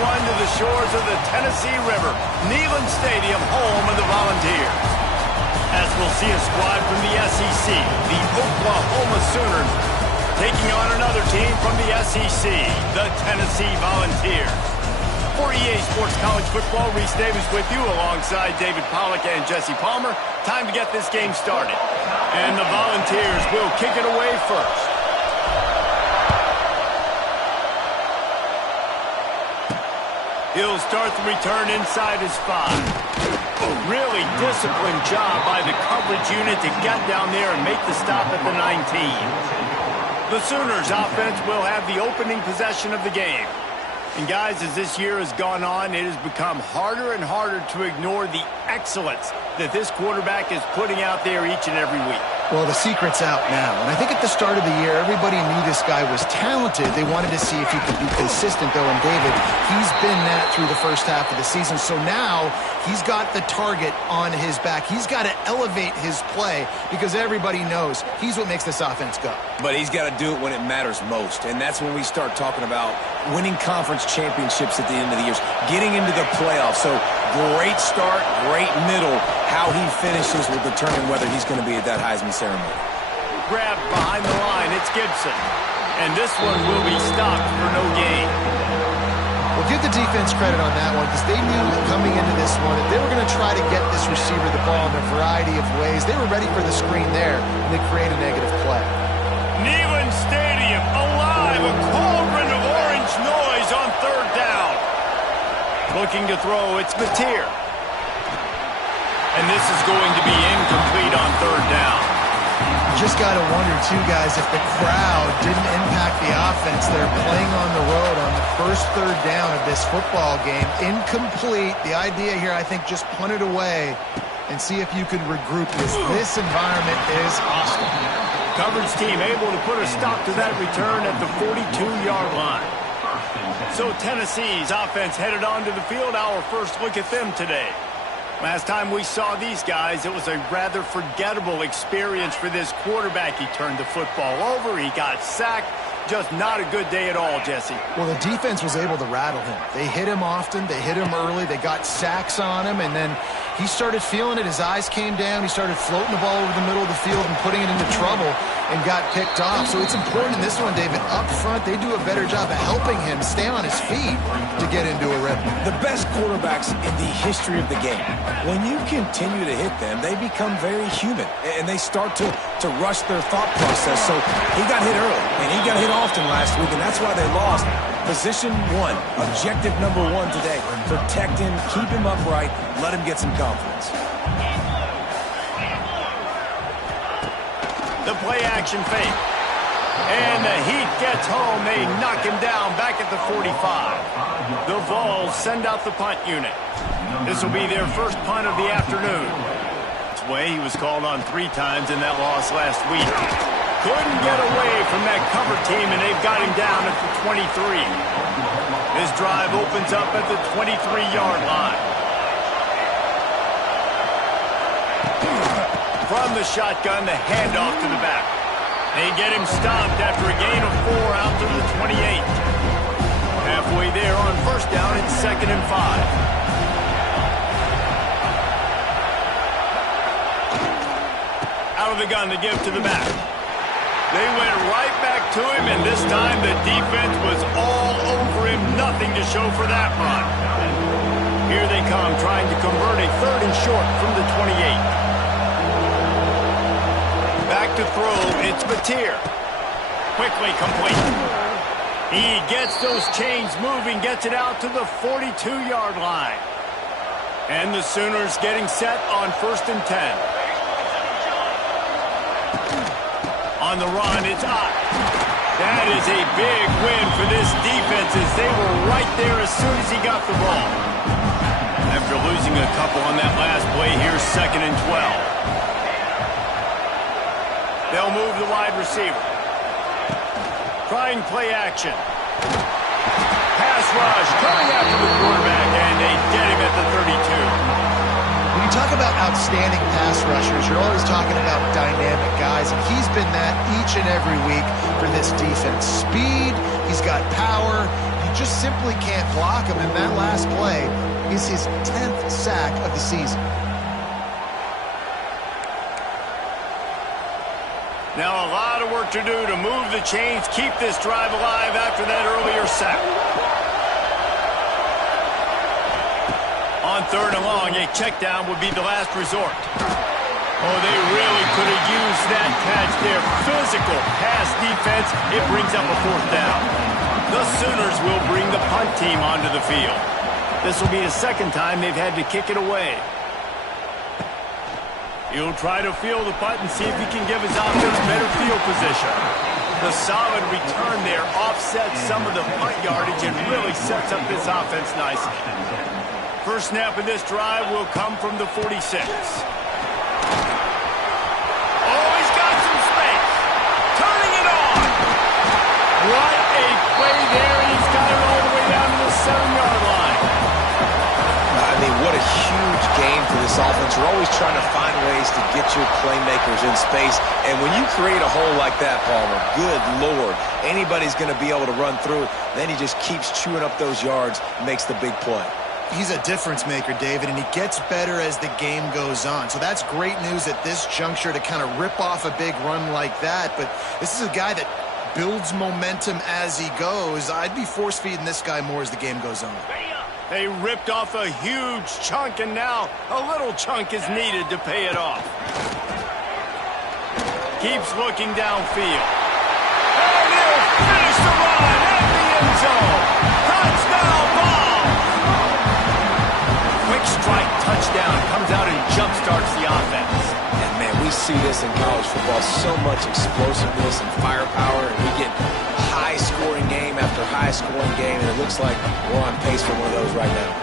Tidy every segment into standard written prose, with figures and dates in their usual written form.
everyone to the shores of the Tennessee River, Neyland Stadium, home of the Volunteers. As we'll see a squad from the SEC, the Oklahoma Sooners, taking on another team from the SEC, the Tennessee Volunteers. For EA Sports College Football, Reese Davis with you alongside David Pollack and Jesse Palmer. Time to get this game started. And the Volunteers will kick it away first. He'll start the return inside his 5. Really disciplined job by the coverage unit to get down there and make the stop at the 19. The Sooners offense will have the opening possession of the game. And guys, as this year has gone on, it has become harder and harder to ignore the excellence that this quarterback is putting out there each and every week. Well, the secret's out now. And I think at the start of the year, everybody knew this guy was talented. They wanted to see if he could be consistent, though. And David, he's been that through the first half of the season. So now he's got the target on his back. He's got to elevate his play because everybody knows he's what makes this offense go. But he's got to do it when it matters most. And that's when we start talking about winning conference championships at the end of the year, getting into the playoffs. So great start, great middle. How he finishes will determine whether he's going to be at that Heisman ceremony. Grabbed behind the line, it's Gibson. And this one will be stopped for no gain. Well, give the defense credit on that one because they knew coming into this one that they were going to try to get this receiver the ball in a variety of ways. They were ready for the screen there, and they create a negative play. Neyland Stadium alive, a cauldron of orange noise on third down. Looking to throw, it's Mateer. And this is going to be incomplete on third down. You just got to wonder, too, guys, if the crowd didn't impact the offense. They're playing on the road on the first third down of this football game. Incomplete. The idea here, I think, just punt it away and see if you can regroup this. This environment is hostile. Coverage team able to put a stop to that return at the 42-yard line. So Tennessee's offense headed onto the field. Our first look at them today. Last time we saw these guys, it was a rather forgettable experience for this quarterback. He turned the football over. He got sacked. Just not a good day at all, Jesse. Well, the defense was able to rattle him. They hit him often. They hit him early. They got sacks on him, and then he started feeling it. His eyes came down. He started floating the ball over the middle of the field and putting it into trouble and got picked off. So it's important in this one, David. Up front, they do a better job of helping him stay on his feet to get into a rhythm. The best quarterbacks in the history of the game, when you continue to hit them, they become very human, and they start to rush their thought process. So he got hit early, and he got hit often last week, and that's why they lost. Position 1, objective number 1 today. Protect him, keep him upright, let him get some confidence. The play action fake. And the Heat gets home. They knock him down back at the 45. The Vols send out the punt unit. This will be their first punt of the afternoon. This way, he was called on 3 times in that loss last week. Couldn't get away from that cover team, and they've got him down at the 23. This drive opens up at the 23-yard line. From the shotgun, the handoff to the back. They get him stopped after a gain of 4 out to the 28. Halfway there on first down, it's 2nd and 5. Out of the gun to give to the back. They went right back to him, and this time the defense was all over him. Nothing to show for that run. Here they come, trying to convert a 3rd and short from the 28. Back to throw, it's Mateer. Quickly complete. He gets those chains moving, gets it out to the 42-yard line. And the Sooners getting set on 1st and 10. On the run, it's Ott. That is a big win for this defense as they were right there as soon as he got the ball. After losing a couple on that last play, here's 2nd and 12. They'll move the wide receiver. Trying play action. Pass rush coming after the quarterback, and they get him at the 32. When you talk about outstanding pass rushers, you're always talking about dynamic guys, and he's been that each and every week for this defense. Speed, he's got power. You You just simply can't block him, and that last play is his 10th sack of the season. Now a lot of work to do to move the chains, keep this drive alive after that earlier sack. On 3rd and long, a check down would be the last resort. Oh, they really could have used that catch there. Physical pass defense. It brings up a 4th down. The Sooners will bring the punt team onto the field. This will be the 2nd time they've had to kick it away. He'll try to field the punt and see if he can give his offense better field position. The solid return there offsets some of the punt yardage and really sets up this offense nicely. First snap of this drive will come from the 46. Oh, he's got some space. Turning it on. What a play there. He's got it all the way down to the 7-yard line. I mean, what a huge game for this offense. You're always trying to find ways to get your playmakers in space. And when you create a hole like that, Palmer, good Lord, anybody's going to be able to run through it. Then he just keeps chewing up those yards and makes the big play. He's a difference maker, David, and he gets better as the game goes on. So that's great news at this juncture to kind of rip off a big run like that. But this is a guy that builds momentum as he goes. I'd be force-feeding this guy more as the game goes on. They ripped off a huge chunk, and now a little chunk is needed to pay it off. Keeps looking downfield. And he'll finish the run at the end zone. Touchdown ball! Quick strike touchdown comes out and jumpstarts the offense. And, man, we see this in college football. So much explosiveness and firepower, and we get high-scoring game after high-scoring game, and it looks like we're on pace for one of those right now.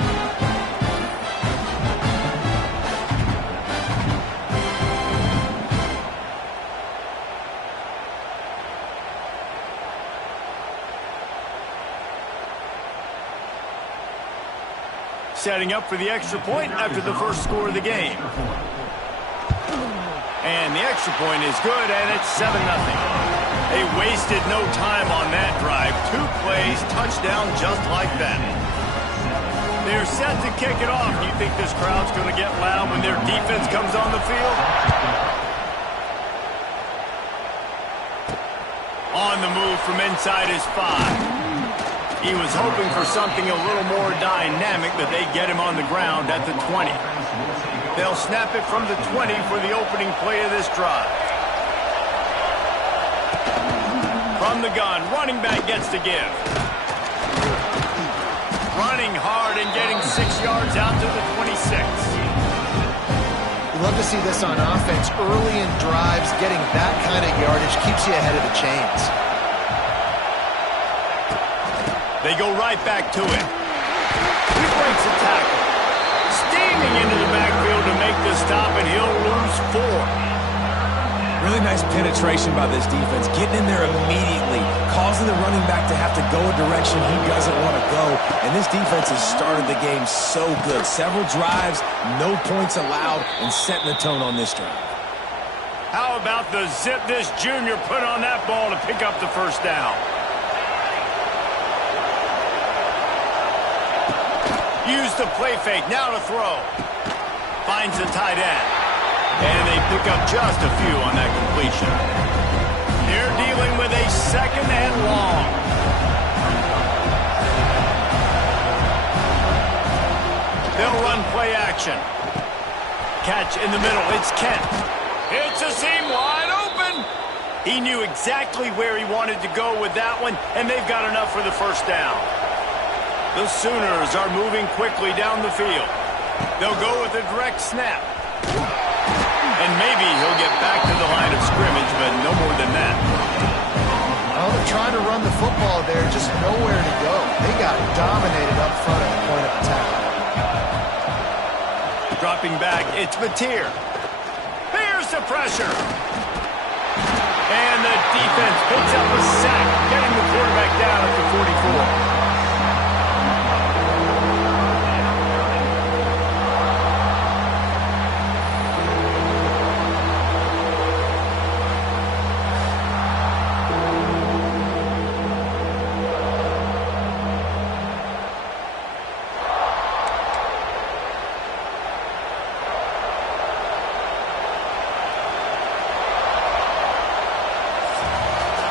Setting up for the extra point after the first score of the game. And the extra point is good, and it's 7-0. They wasted no time on that drive. 2 plays, touchdown just like that. They're set to kick it off. Do you think this crowd's going to get loud when their defense comes on the field? On the move from inside his 5. He was hoping for something a little more dynamic, but they get him on the ground at the 20. They'll snap it from the 20 for the opening play of this drive. From the gun, running back gets to give. Running hard and getting 6 yards out to the 26. You love to see this on offense. Early in drives, getting that kind of yardage keeps you ahead of the chains. They go right back to it. He breaks a tackle. Steaming into the backfield to make the stop, and he'll lose 4. Really nice penetration by this defense, getting in there immediately, causing the running back to have to go a direction he doesn't want to go. And this defense has started the game so good. Several drives, no points allowed, and setting the tone on this drive. How about the zip this junior put on that ball to pick up the first down? Use the play fake, now to throw. Finds the tight end. And they pick up just a few on that completion. They're dealing with a 2nd and long. They'll run play action. Catch in the middle, it's Kent. It's a seam wide open. He knew exactly where he wanted to go with that one, and they've got enough for the first down. The Sooners are moving quickly down the field. They'll go with a direct snap. And maybe he'll get back to the line of scrimmage, but no more than that. Well, they're trying to run the football there, just nowhere to go. They got dominated up front at the point of attack. Dropping back, it's Mateer. Here's the pressure. And the defense picks up a sack, getting the quarterback down at the 44.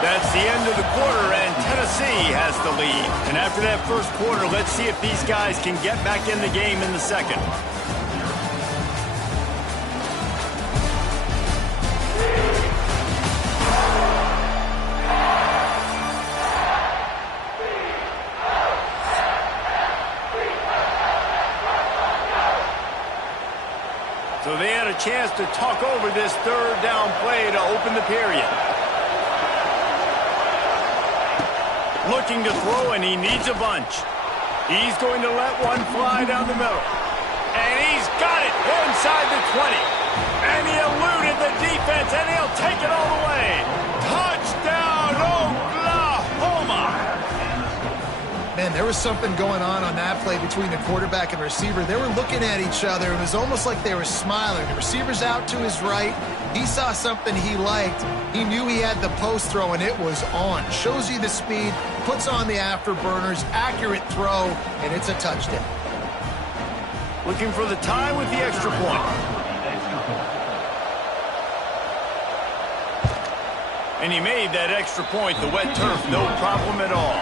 That's the end of the quarter, and Tennessee has the lead. And after that first quarter, let's see if these guys can get back in the game in the second. So they had a chance to talk over this third down play to open the period. Looking to throw, and he needs a bunch. He's going to let one fly down the middle. And he's got it inside the 20. And he eluded the defense, and he'll take it all the way. Touchdown, Oklahoma! Man, there was something going on that play between the quarterback and receiver. They were looking at each other. It was almost like they were smiling. The receiver's out to his right. He saw something he liked. He knew he had the post throw, and it was on. Shows you the speed, puts on the afterburners, accurate throw, and it's a touchdown. Looking for the tie with the extra point. And he made that extra point, the wet turf, no problem at all.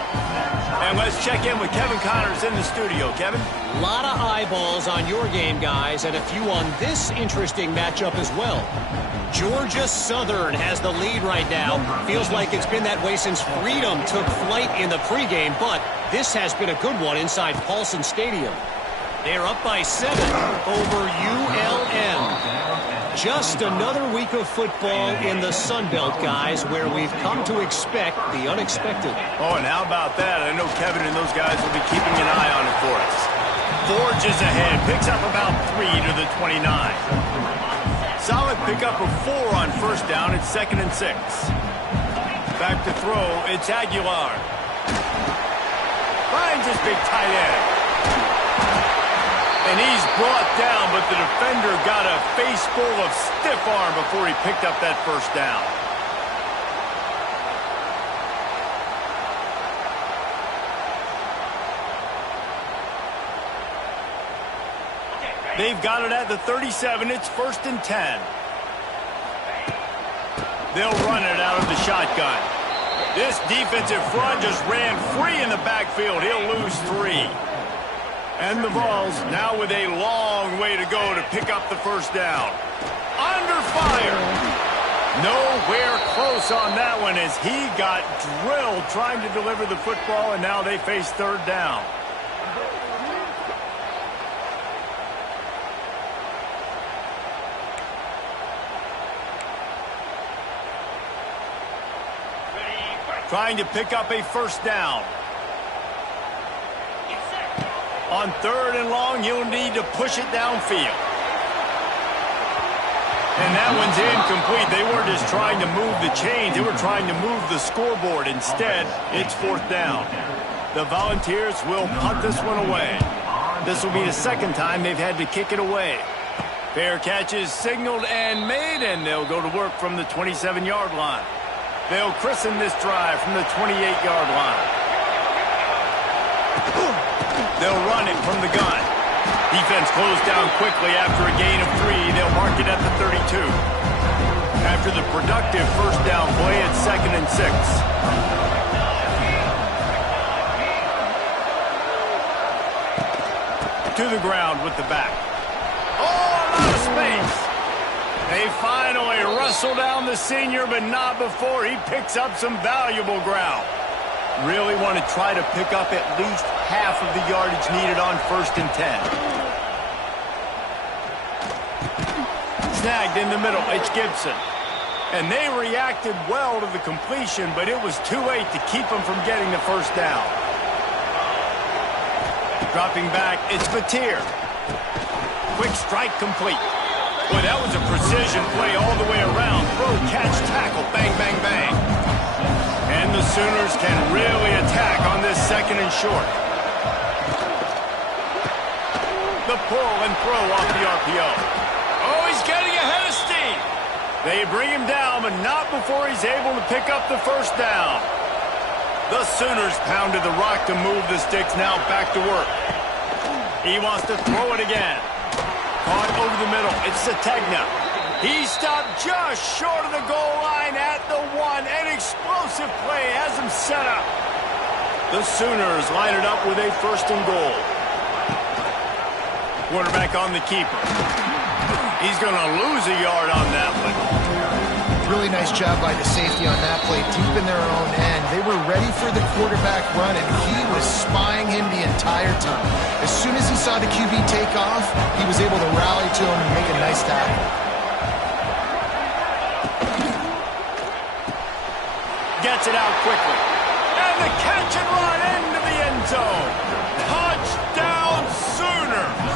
And let's check in with Kevin Connors in the studio. Kevin? A lot of eyeballs on your game, guys, and a few on this interesting matchup as well. Georgia Southern has the lead right now. Feels like it's been that way since Freedom took flight in the pregame, but this has been a good one inside Paulson Stadium. They're up by 7 over ULM. Just another week of football in the Sun Belt, guys, where we've come to expect the unexpected. Oh, and how about that? I know Kevin and those guys will be keeping an eye on it for us. Forges ahead, picks up about 3 to the 29. Solid pickup of 4 on first down. It's 2nd and 6. Back to throw. It's Aguilar. Finds his big tight end. And he's brought down, but the defender got a face full of stiff arm before he picked up that first down. They've got it at the 37. It's 1st and 10. They'll run it out of the shotgun. This defensive front just ran free in the backfield. He'll lose 3. And the Vols now with a long way to go to pick up the first down. Under fire. Nowhere close on that one as he got drilled trying to deliver the football, and now they face 3rd down. Trying to pick up a first down. On 3rd and long, you'll need to push it downfield. And that one's incomplete. They weren't just trying to move the chains. They were trying to move the scoreboard. Instead, it's 4th down. The Volunteers will punt this one away. This will be the 2nd time they've had to kick it away. Fair catch is signaled and made, and they'll go to work from the 27-yard line. They'll christen this drive from the 28-yard line. They'll run it from the gun. Defense closed down quickly after a gain of 3. They'll mark it at the 32. After the productive first down play, it's 2nd and 6. To the ground with the back. Oh, a lot of space. They finally wrestle down the senior, but not before he picks up some valuable ground. Really want to try to pick up at least half of the yardage needed on 1st and 10. Snagged in the middle. It's Gibson. And they reacted well to the completion, but it was too late to keep them from getting the first down. Dropping back, it's Batir. Quick strike complete. Boy, that was a precision play all the way around. Throw, catch, tackle, bang, bang, bang. And the Sooners can really attack on this 2nd and short. The pull and throw off the RPO. Oh, he's getting ahead of steam. They bring him down, but not before he's able to pick up the first down. The Sooners pounded the rock to move the sticks, now back to work. He wants to throw it again. Caught over the middle. It's Sategna. He stopped just short of the goal line at the 1. An explosive play has him set up. The Sooners line it up with a 1st and goal. Quarterback on the keeper. He's going to lose a yard on that one. Really nice job by the safety on that play, deep in their own end. They were ready for the quarterback run, and he was spying him the entire time. As soon as he saw the QB take off, he was able to rally to him and make a nice tackle. Gets it out quickly. And the catch and run into the end zone. Touchdown, Sooners!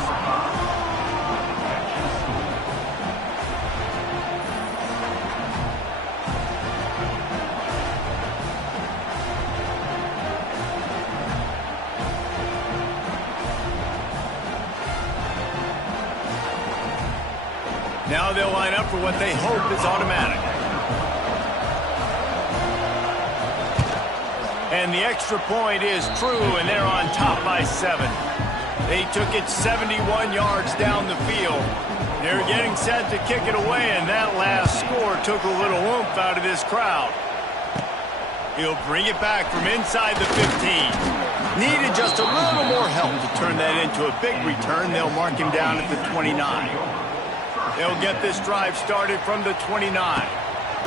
Now they'll line up for what they hope is automatic. And the extra point is true, and they're on top by 7. They took it 71 yards down the field. They're getting set to kick it away, and that last score took a little oomph out of this crowd. He'll bring it back from inside the 15. Needed just a little more help to turn that into a big return. They'll mark him down at the 29. They'll get this drive started from the 29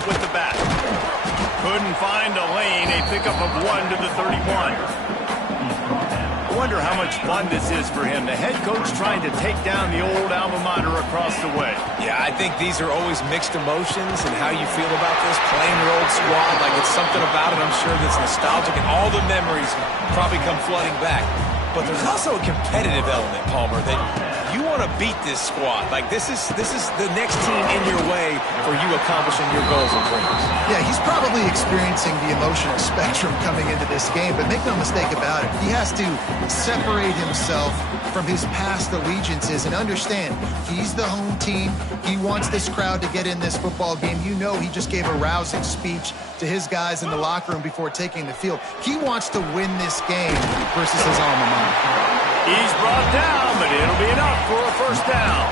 with the back. Couldn't find a lane. A pickup of 1 to the 31. I wonder how much fun this is for him. The head coach trying to take down the old alma mater across the way. Yeah, I think these are always mixed emotions and how you feel about this, playing your old squad. Like, it's something about it, I'm sure, that's nostalgic, and all the memories probably come flooding back. But there's also a competitive element, Palmer, that you want to beat this squad. Like, this is the next team in your way for you accomplishing your goals and dreams. Yeah, he's probably experiencing the emotional spectrum coming into this game, but make no mistake about it, he has to separate himself from his past allegiances and understand he's the home team. He wants this crowd to get in this football game. You know, he just gave a rousing speech to his guys in the locker room before taking the field. He wants to win this game versus his alma mater. He's brought down, but it'll be enough for a 1st down.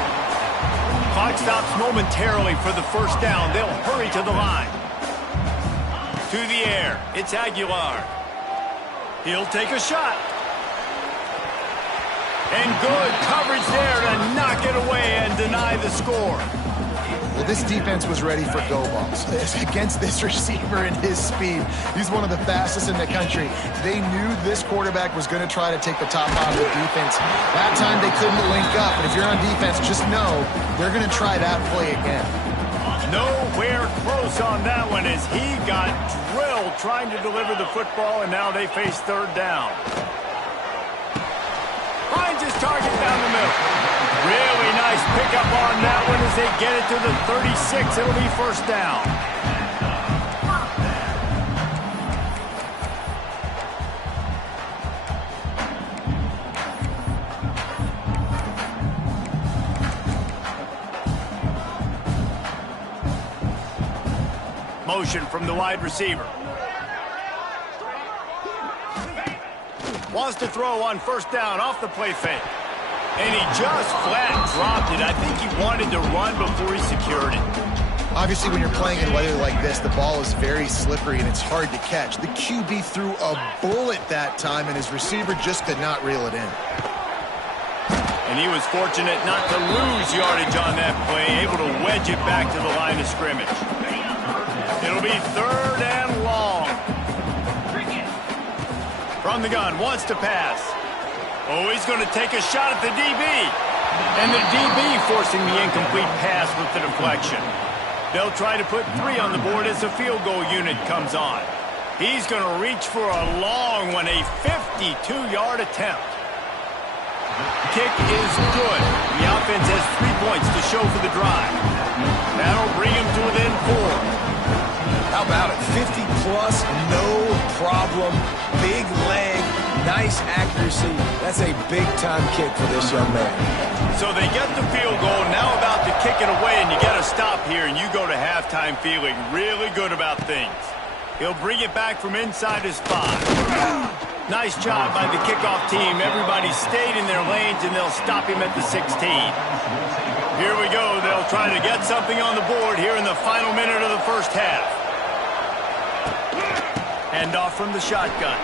Clock stops momentarily for the 1st down. They'll hurry to the line. To the air. It's Aguilar. He'll take a shot. And good coverage there to knock it away and deny the score. Well, this defense was ready for go balls. Against this receiver and his speed, he's one of the fastest in the country. They knew this quarterback was going to try to take the top off the defense. That time they couldn't link up, but if you're on defense, just know they're going to try that play again. Nowhere close on that one as he got drilled trying to deliver the football, and now they face 3rd down. Finds his target down the middle. Really nice pickup on that one as they get it to the 36. It'll be 1st down. Motion from the wide receiver. Wants to throw on 1st down off the play fake. And he just flat dropped it. I think he wanted to run before he secured it. Obviously, when you're playing in weather like this, the ball is very slippery and it's hard to catch. The QB threw a bullet that time, and his receiver just could not reel it in. And he was fortunate not to lose yardage on that play, able to wedge it back to the line of scrimmage. It'll be 3rd and long. From the gun, wants to pass. Oh, he's going to take a shot at the DB. And the DB forcing the incomplete pass with the deflection. They'll try to put 3 on the board as the field goal unit comes on. He's going to reach for a long one, a 52-yard attempt. Kick is good. The offense has 3 points to show for the drive. That'll bring him to within 4. How about it? 50-plus, no problem. Big leg, nice accuracy. That's a big-time kick for this young man. So they get the field goal, now about to kick it away, and you get a stop here, and you go to halftime feeling really good about things. He'll bring it back from inside his 5. Nice job by the kickoff team. Everybody stayed in their lanes, and they'll stop him at the 16. Here we go. They'll try to get something on the board here in the final minute of the first half. Hand off from the shotgun.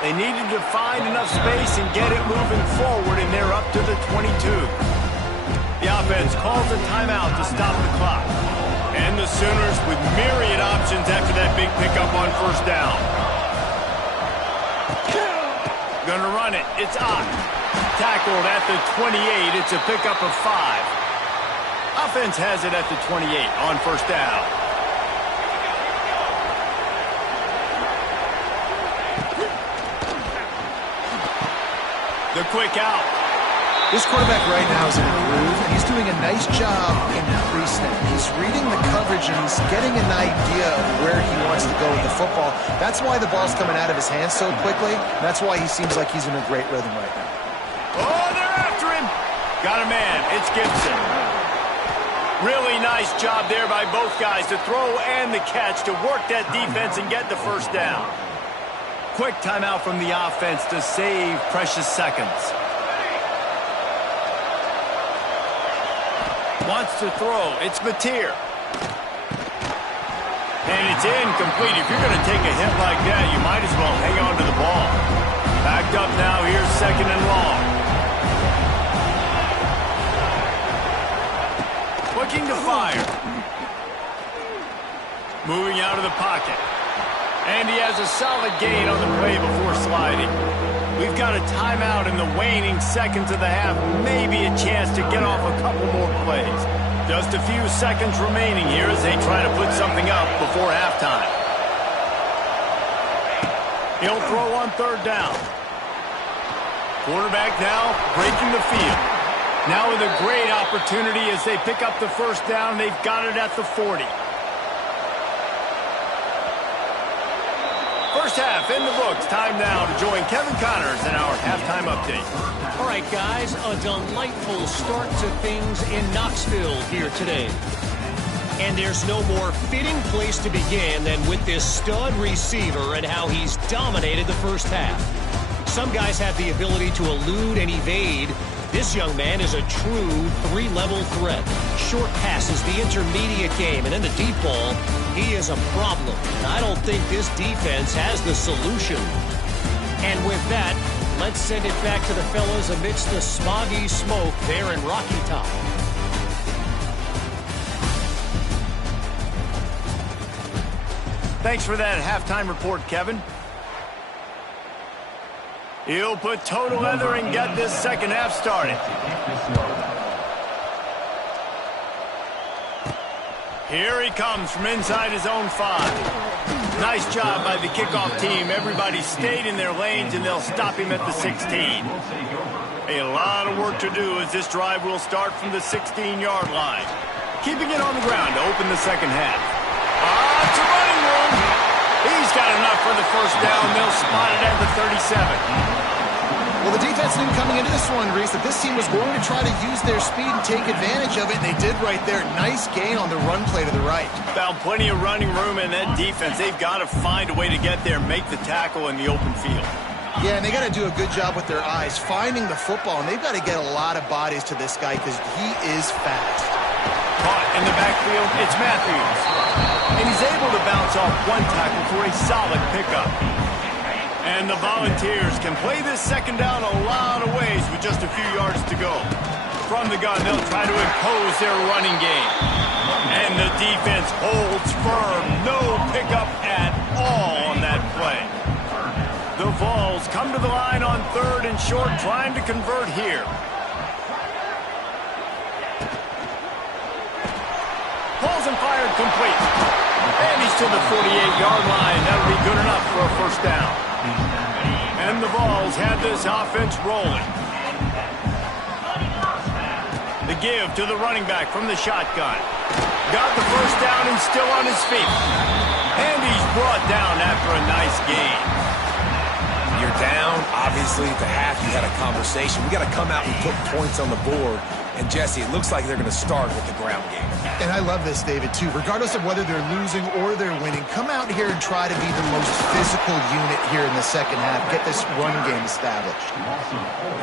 They needed to find enough space and get it moving forward, and they're up to the 22. The offense calls a timeout to stop the clock. And the Sooners with myriad options after that big pickup on first down. Gonna run it. It's Ott. Tackled at the 28. It's a pickup of 5. Offense has it at the 28 on first down. The quick out. This quarterback right now is in a groove, and he's doing a nice job in pre-snap. He's reading the coverage, and he's getting an idea of where he wants to go with the football. That's why the ball's coming out of his hands so quickly. That's why he seems like he's in a great rhythm right now. Oh, they're after him. Got a man. It's Gibson. Really nice job there by both guys to throw and the catch to work that defense and get the first down. Quick timeout from the offense to save precious seconds. Wants to throw. It's Mateer. And it's incomplete. If you're going to take a hit like that, you might as well hang on to the ball. Backed up now. Here's second and long. Looking to fire. Moving out of the pocket. And he has a solid gain on the play before sliding. We've got a timeout in the waning seconds of the half. Maybe a chance to get off a couple more plays. Just a few seconds remaining here as they try to put something up before halftime. He'll throw on third down. Quarterback now breaking the field. Now with a great opportunity as they pick up the first down. They've got it at the 40. First half in the books. Time now to join Kevin Connors in our halftime update. All right, guys, a delightful start to things in Knoxville here today. And there's no more fitting place to begin than with this stud receiver and how he's dominated the first half. Some guys have the ability to elude and evade. This young man is a true three-level threat. Short passes, the intermediate game, and then the deep ball. He is a problem, and I don't think this defense has the solution. And with that, let's send it back to the fellas amidst the smoggy smoke there in Rocky Top. Thanks for that halftime report, Kevin. He'll put total leather and get this second half started. Here he comes from inside his own 5. Nice job by the kickoff team. Everybody stayed in their lanes, and they'll stop him at the 16. A lot of work to do as this drive will start from the 16-yard line. Keeping it on the ground to open the second half. It's a running room. He's got enough for the first down. They'll spot it at the 37. Well, the defense knew coming into this one, Reese, that this team was going to try to use their speed and take advantage of it, and they did right there. Nice gain on the run play to the right. Found plenty of running room in that defense. They've got to find a way to get there, make the tackle in the open field. Yeah, and they got to do a good job with their eyes, finding the football, and they've got to get a lot of bodies to this guy because he is fast. Caught in the backfield, it's Matthews. And he's able to bounce off one tackle for a solid pickup. And the Volunteers can play this second down a lot of ways with just a few yards to go. From the gun, they'll try to impose their running game. And the defense holds firm. No pickup at all on that play. The Vols come to the line on third and short, trying to convert here. Pulls and fired complete. And he's to the 48-yard line. That'll be good enough for a first down. And the Vols have this offense rolling. The give to the running back from the shotgun. Got the first down and still on his feet. And he's brought down after a nice gain. You're down. Obviously, at the half, you had a conversation. We got to come out and put points on the board. And Jesse, it looks like they're going to start with the ground game. And I love this, David, too. Regardless of whether they're losing or they're winning, come out here and try to be the most physical unit here in the second half. Get this run game established.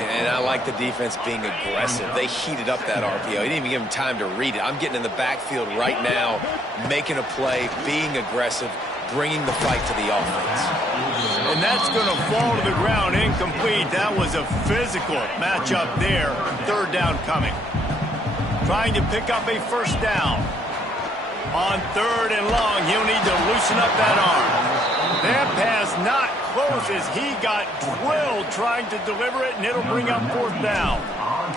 And I like the defense being aggressive. They heated up that RPO. He didn't even give him time to read it. I'm getting in the backfield right now, making a play, being aggressive, bringing the fight to the offense. And that's going to fall to the ground incomplete. That was a physical matchup there. Third down coming. Trying to pick up a first down. On third and long, he'll need to loosen up that arm. That pass not close as he got drilled trying to deliver it, and it'll bring up fourth down.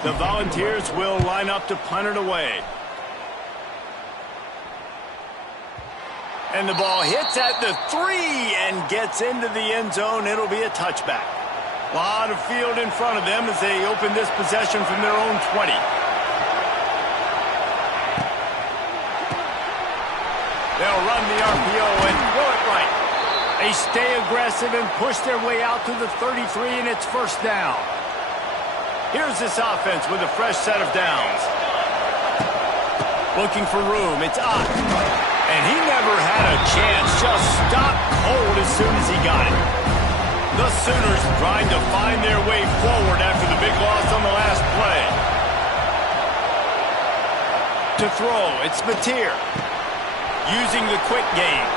The Volunteers will line up to punt it away. And the ball hits at the 3 and gets into the end zone. It'll be a touchback. A lot of field in front of them as they open this possession from their own 20. They'll run the RPO and throw it right. They stay aggressive and push their way out to the 33, and it's first down. Here's this offense with a fresh set of downs. Looking for room. It's Ott. And he never had a chance. Just stopped cold as soon as he got it. The Sooners trying to find their way forward after the big loss on the last play. To throw, it's Mateer. Using the quick game.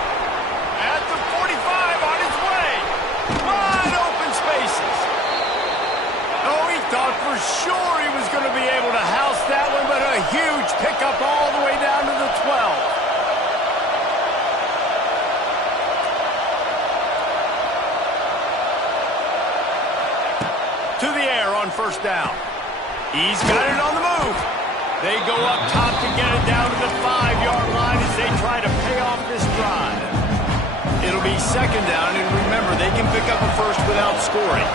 At the 45, on his way. Wide open spaces. Oh, he thought for sure he was going to be able to house that one, but a huge pickup all the way down to the 12. To the air on first down. He's got it on the move. They go up top to get it down to the 5-yard line as they try to pay off this drive. It'll be second down, and remember, they can pick up a first without scoring.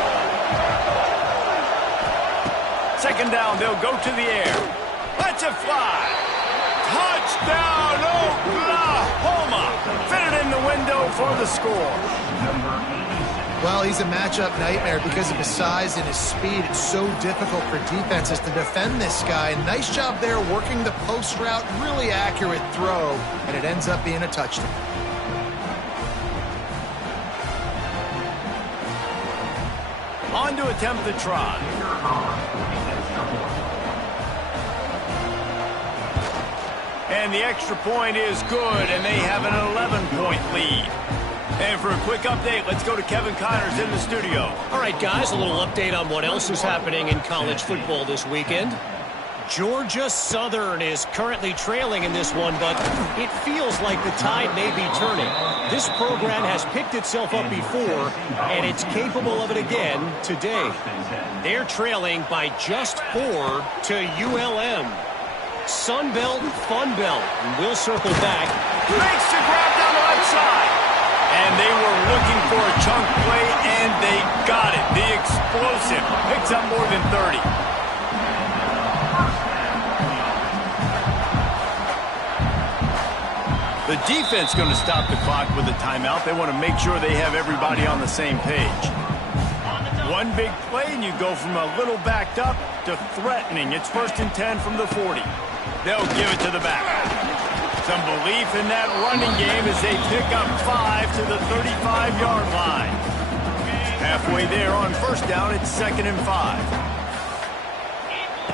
Second down, they'll go to the air. Let's it fly. Touchdown, Oklahoma. Fitted in the window for the score. Well, he's a matchup nightmare because of his size and his speed. It's so difficult for defenses to defend this guy. Nice job there working the post route. Really accurate throw, and it ends up being a touchdown. On to attempt the try. And the extra point is good, and they have an 11-point lead. And for a quick update, let's go to Kevin Connors in the studio. All right, guys, a little update on what else is happening in college football this weekend. Georgia Southern is currently trailing in this one, but it feels like the tide may be turning. This program has picked itself up before, and it's capable of it again today. They're trailing by just 4 to ULM. Sunbelt, Funbelt. We'll circle back. Makes the grab down the left side. And they were looking for a chunk play, and they got it. The explosive picks up more than 30. The defense going to stop the clock with a timeout. They want to make sure they have everybody on the same page. One big play, and you go from a little backed up to threatening. It's first and 10 from the 40. They'll give it to the back. Some belief in that running game as they pick up 5 to the 35-yard line. Halfway there on first down, it's second and 5.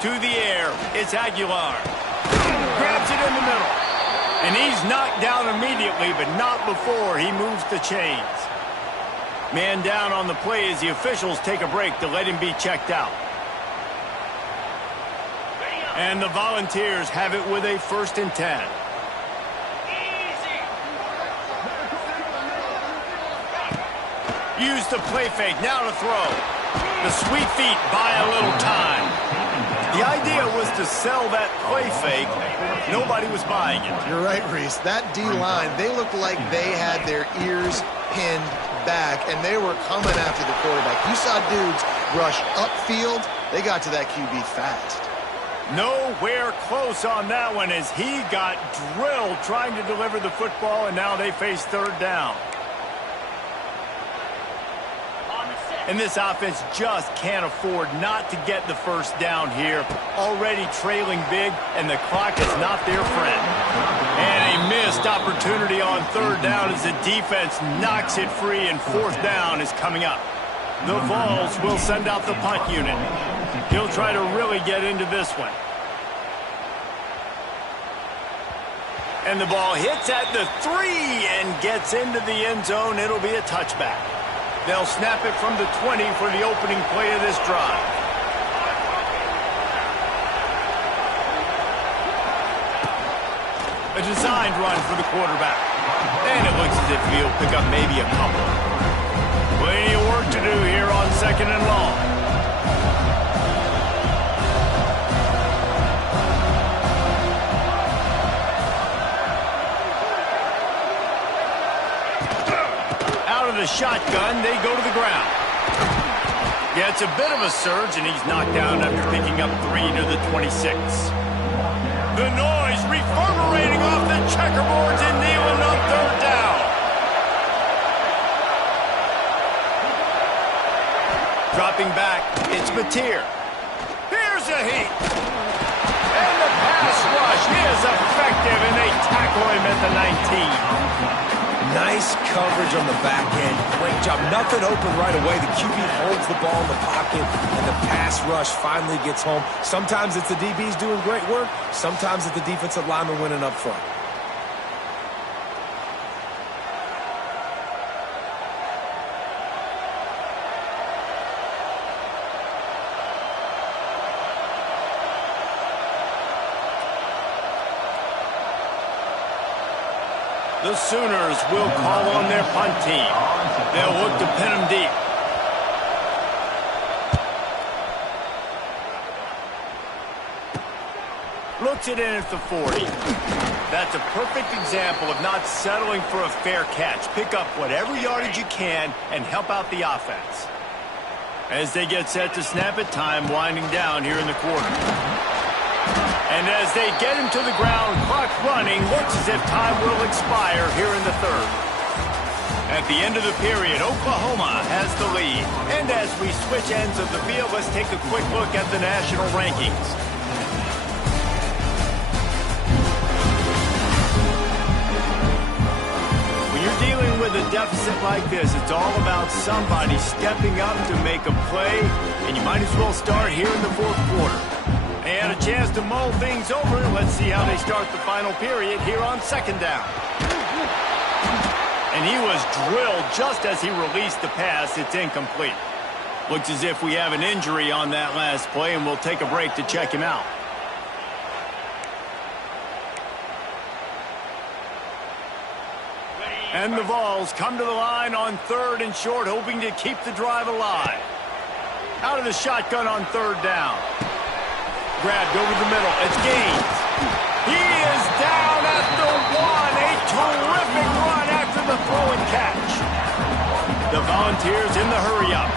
To the air, it's Aguilar. Grabs it in the middle. And he's knocked down immediately, but not before he moves the chains. Man down on the play as the officials take a break to let him be checked out. And the Volunteers have it with a first and 10. Use the play fake, now to throw. The sweet feet buy a little time. The idea was to sell that play fake. Nobody was buying it. You're right, Reese. That D-line, they looked like they had their ears pinned back, and they were coming after the quarterback. You saw dudes rush upfield. They got to that QB fast. Nowhere close on that one as he got drilled trying to deliver the football, and now they face third down. On the set. And this offense just can't afford not to get the first down here. Already trailing big, and the clock is not their friend. And a missed opportunity on third down as the defense knocks it free, and fourth down is coming up. The Vols will send out the punt unit. He'll try to really get into this one. And the ball hits at the 3 and gets into the end zone. It'll be a touchback. They'll snap it from the 20 for the opening play of this drive. A designed run for the quarterback. And it looks as if he'll pick up maybe a couple. Plenty of work to do here on 2nd and long. The shotgun, they go to the ground. Yeah, it's a bit of a surge, and he's knocked down after picking up 3 to the 26. The noise reverberating off the checkerboards in Neyland on third down. Dropping back, it's Mateer. Here's a heat. And the pass rush is effective, and they tackle him at the 19. Nice coverage on the back end. Great job. Nothing open right away. The QB holds the ball in the pocket, and the pass rush finally gets home. Sometimes it's the DBs doing great work. Sometimes it's the defensive lineman winning up front. The Sooners will call on their punt team. They'll look to pin them deep. Looks it in at the 40. That's a perfect example of not settling for a fair catch. Pick up whatever yardage you can and help out the offense. As they get set to snap it, time winding down here in the quarter. And as they get him to the ground, clock running, looks as if time will expire here in the third. At the end of the period, Oklahoma has the lead. And as we switch ends of the field, let's take a quick look at the national rankings. When you're dealing with a deficit like this, it's all about somebody stepping up to make a play, and you might as well start here in the fourth quarter. And a chance to mull things over. Let's see how they start the final period here on 2nd down. And he was drilled just as he released the pass. It's incomplete. Looks as if we have an injury on that last play, and we'll take a break to check him out. And the Vols come to the line on 3rd and short, hoping to keep the drive alive. Out of the shotgun on 3rd down. Grabbed over the middle. It's Gaines. He is down at the 1. A terrific run after the throw and catch. The Volunteers in the hurry-up.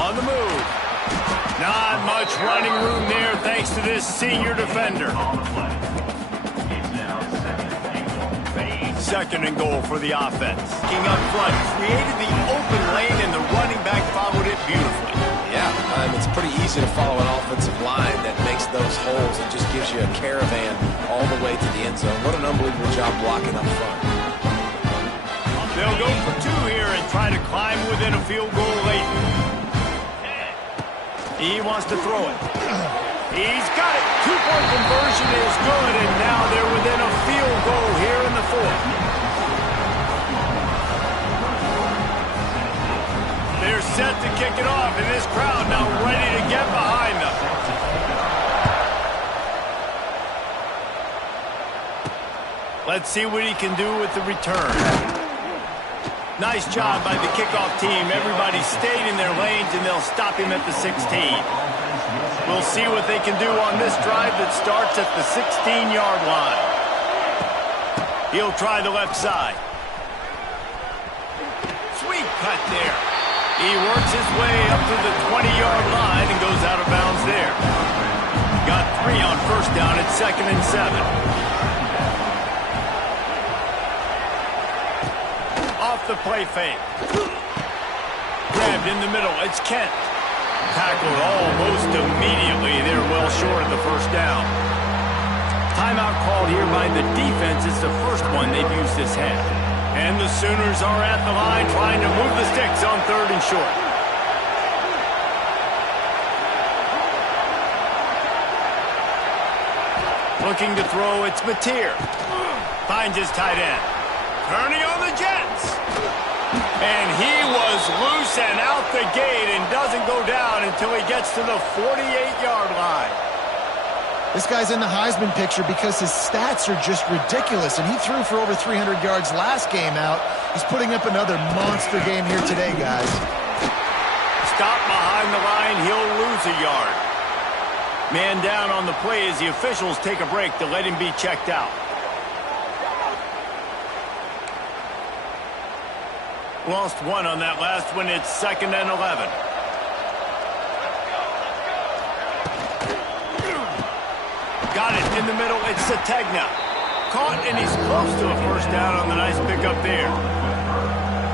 On the move. Not much running room there thanks to this senior defender. 2nd and goal for the offense. King up front created the open lane, and the running back followed it beautifully. Yeah, it's pretty easy to follow an offensive line that makes those holes and just gives you a caravan all the way to the end zone. What an unbelievable job blocking up front. They'll go for 2 here and try to climb within a field goal late. He wants to throw it. He's got it. 2-point conversion is good, and now they're within a field goal here in the 4th. They're set to kick it off, and this crowd now ready to get behind them. Let's see what he can do with the return. Nice job by the kickoff team. Everybody stayed in their lanes, and they'll stop him at the 16. We'll see what they can do on this drive that starts at the 16-yard line. He'll try the left side. Sweet cut there. He works his way up to the 20-yard line and goes out of bounds there. Got 3 on first down at 2nd and 7. Off the play fake. Grabbed in the middle. It's Kent. Tackled almost immediately. They're well short of the first down. Timeout called here by the defense. It's the first one they've used this half. And the Sooners are at the line trying to move the sticks on 3rd and short. Looking to throw, it's Mateer. Finds his tight end. Turning on the Jets. And he was loose and out the gate and doesn't go down until he gets to the 48-yard line. This guy's in the Heisman picture because his stats are just ridiculous, and he threw for over 300 yards last game out. He's putting up another monster game here today, guys. Stop behind the line, he'll lose a yard. Man down on the play as the officials take a break to let him be checked out. Lost one on that last one. It's 2nd and 11. Got it in the middle. It's Sategna. Caught, and he's close to a first down on the nice pickup there.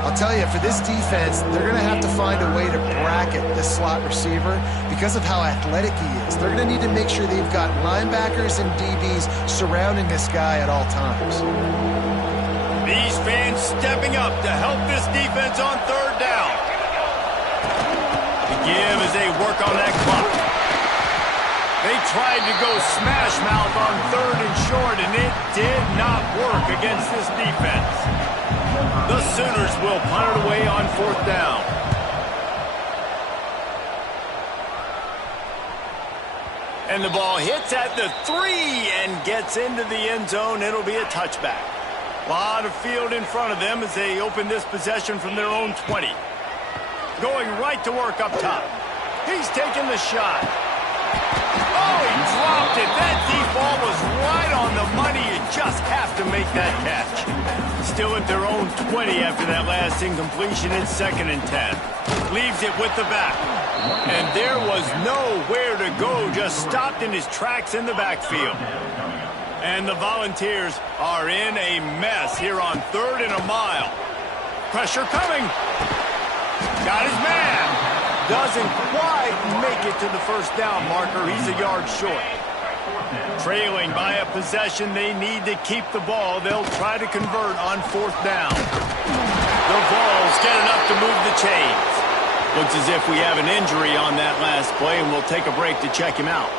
I'll tell you, for this defense, they're going to have to find a way to bracket this slot receiver because of how athletic he is. They're going to need to make sure they've got linebackers and DBs surrounding this guy at all times. These fans stepping up to help this defense on 3rd down. The give as they work on that clock. They tried to go smash mouth on 3rd and short, and it did not work against this defense. The Sooners will punt it away on 4th down. And the ball hits at the 3 and gets into the end zone. It'll be a touchback. A lot of field in front of them as they open this possession from their own 20. Going right to work up top. He's taking the shot. Oh, he dropped it. That deep ball was right on the money. You just have to make that catch. Still at their own 20 after that last incompletion. It's 2nd and 10. Leaves it with the back. And there was nowhere to go. Just stopped in his tracks in the backfield. And the Volunteers are in a mess here on 3rd and a mile. Pressure coming. Got his man. Doesn't quite make it to the first down marker. He's a yard short. Trailing by a possession, they need to keep the ball. They'll try to convert on 4th down. The Vols get enough to move the chains. Looks as if we have an injury on that last play, and we'll take a break to check him out.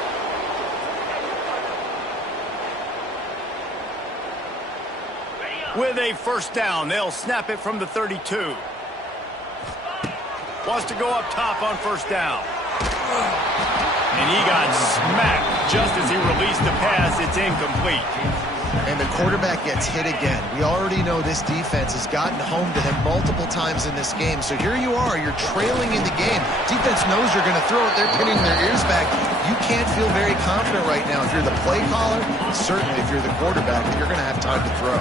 With a first down, they'll snap it from the 32. Wants to go up top on 1st down. And he got smacked just as he released the pass. It's incomplete. And the quarterback gets hit again. We already know this defense has gotten home to him multiple times in this game. So here you are, you're trailing in the game. Defense knows you're going to throw it. They're pinning their ears back. You can't feel very confident right now. If you're the play caller, certainly if you're the quarterback, that you're going to have time to throw.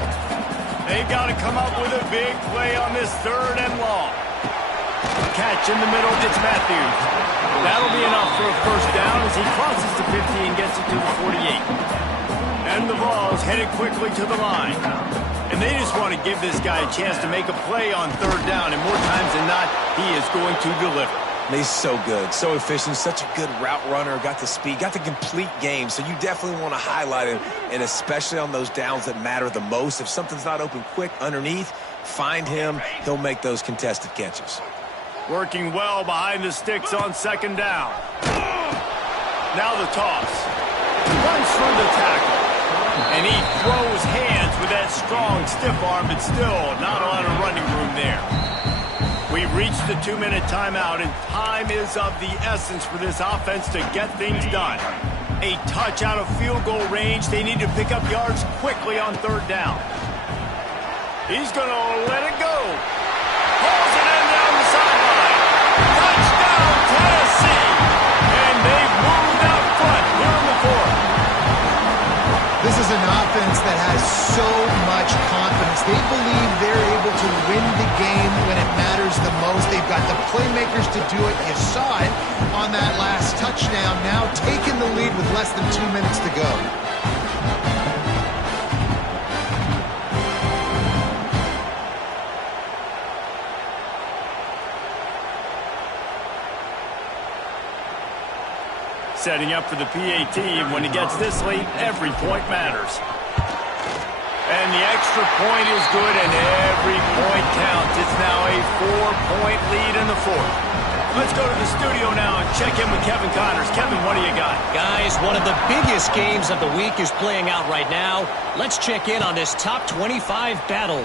They've got to come up with a big play on this 3rd and long. Catch in the middle, it's Matthews. That'll be enough for a first down as he crosses the 50 and gets it to the 48. And the Vols headed quickly to the line. And they just want to give this guy a chance to make a play on 3rd down, and more times than not, he is going to deliver. He's so good, so efficient, such a good route runner, got the speed, got the complete game, so you definitely want to highlight him, and especially on those downs that matter the most. If something's not open quick underneath, find him, he'll make those contested catches. Working well behind the sticks on 2nd down. Now the toss. Runs through the tackle. And he throws hands with that strong, stiff arm, but still not a lot of running room there. We've reached the 2-minute timeout, and time is of the essence for this offense to get things done. A touch out of field goal range. They need to pick up yards quickly on 3rd down. He's going to let it go. Pulls it in down the sideline. Touchdown, Tennessee! And they've moved out front here in the 4th. This is an offense that has so much confidence. They believe they're able to win the game when it matters the most. They've got the playmakers to do it. You saw it on that last touchdown. Now taking the lead with less than 2 minutes to go. setting up for the PAT. When he gets this lead, every point matters. And the extra point is good, and every point counts. It's now a 4-point lead in the fourth. Let's go to the studio now and check in with Kevin Connors. Kevin, what do you got? Guys, one of the biggest games of the week is playing out right now. Let's check in on this top 25 battle.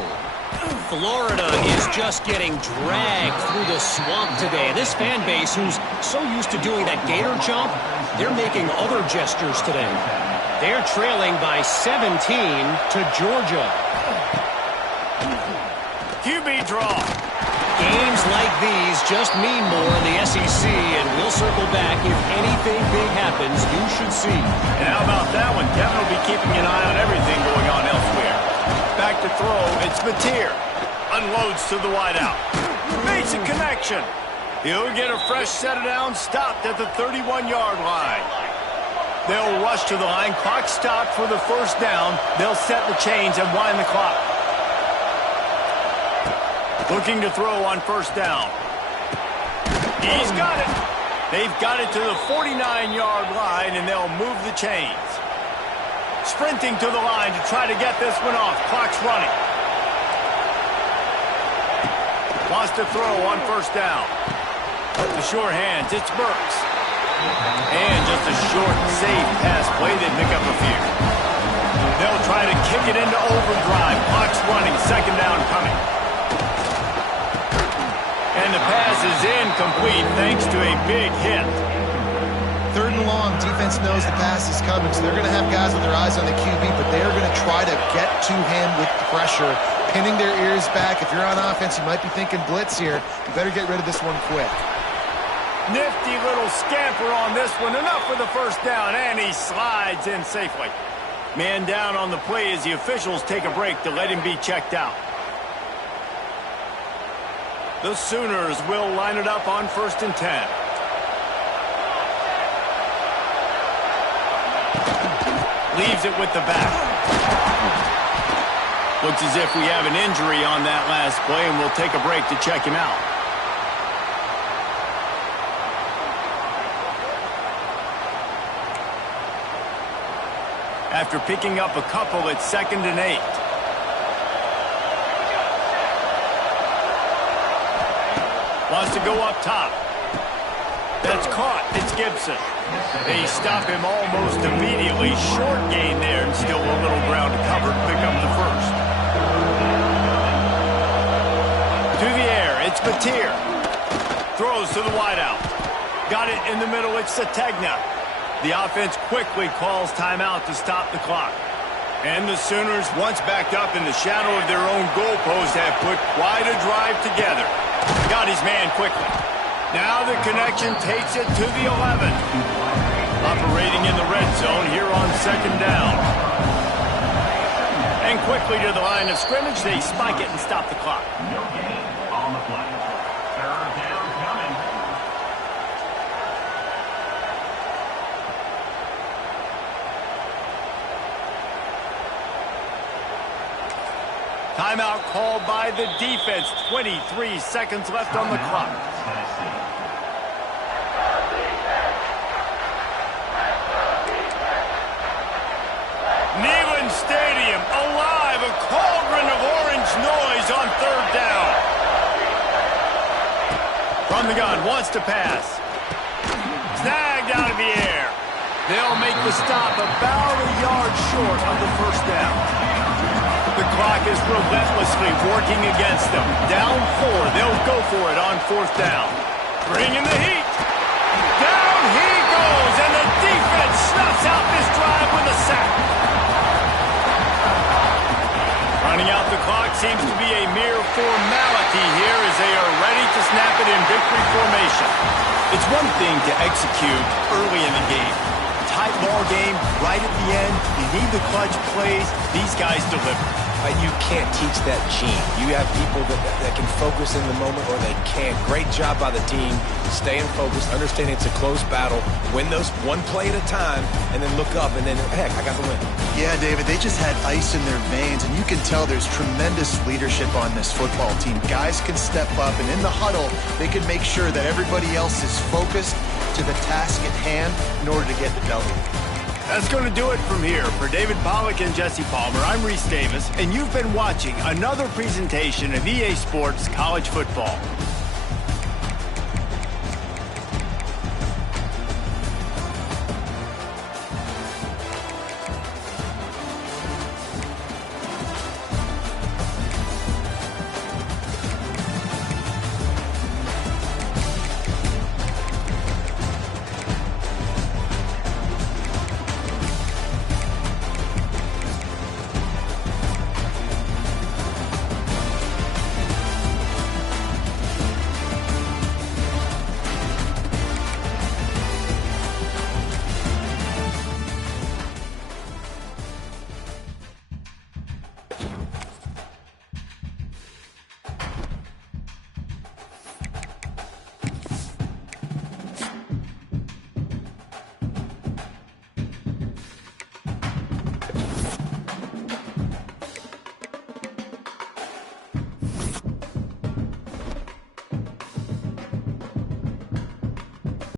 Florida is just getting dragged through the swamp today. This fan base, who's so used to doing that gator jump, they're making other gestures today. They're trailing by 17 to Georgia. QB draw. Games like these just mean more in the SEC, and we'll circle back. If anything big happens, you should see. And how about that one? Kevin will be keeping an eye on everything going on elsewhere. Back to throw, it's Mateer. Unloads to the wideout. Makes a connection. He'll get a fresh set of downs, stopped at the 31-yard line. They'll rush to the line. Clock stopped for the first down. They'll set the chains and wind the clock. Looking to throw on first down. He's got it. They've got it to the 49-yard line, and they'll move the chains. Sprinting to the line to try to get this one off. Clock's running. Wants to throw on first down. The short hands. It's Burks. And just a short, safe pass play. They pick up a few. They'll try to kick it into overdrive. Clock's running. Second down coming. And the pass is incomplete thanks to a big hit. Third and long, defense knows the pass is coming, so they're going to have guys with their eyes on the QB, but they're going to try to get to him with the pressure, pinning their ears back. If you're on offense, you might be thinking blitz here. You better get rid of this one quick. Nifty little scamper on this one. Enough for the first down, and he slides in safely. Man down on the play as the officials take a break to let him be checked out. The Sooners will line it up on 1st and 10. Leaves it with the back. Looks as if we have an injury on that last play, and we'll take a break to check him out. After picking up a couple, it's 2nd and 8. Wants to go up top. That's caught. It's Gibson. They stop him almost immediately. Short gain there, and still a little ground to cover to pick up the first. To the air, it's Mateer. Throws to the wideout. Got it in the middle, it's Sategna. The offense quickly calls timeout to stop the clock. And the Sooners, once backed up in the shadow of their own goalpost, have put quite a drive together. Got his man quickly. Now the connection takes it to the 11. Operating in the red zone here on 2nd down. And quickly to the line of scrimmage, they spike it and stop the clock. No gain on the play. 3rd down coming. Timeout called by the defense. 23 seconds left on the clock. Neyland Stadium alive. A cauldron of orange noise on 3rd down. From the gun, wants to pass. Snagged out of the air. They'll make the stop about a yard short of the first down. The clock is relentlessly working against them. Down 4. They'll go for it on 4th down. Bringing the heat. Down he goes, and the defense snuffs out this drive with a sack. Running out the clock seems to be a mere formality here as they are ready to snap it in victory formation. It's one thing to execute early in the game. Tight ball game, right at the end. You need the clutch plays. These guys deliver. You can't teach that gene. You have people that can focus in the moment or they can't. Great job by the team, staying focused, understanding it's a close battle, win those one play at a time, and then look up and then, heck, I got the win. Yeah, David, they just had ice in their veins, and you can tell there's tremendous leadership on this football team. Guys can step up, and in the huddle, they can make sure that everybody else is focused to the task at hand in order to get the W. That's going to do it from here. For David Pollack and Jesse Palmer, I'm Reese Davis, and you've been watching another presentation of EA Sports College Football.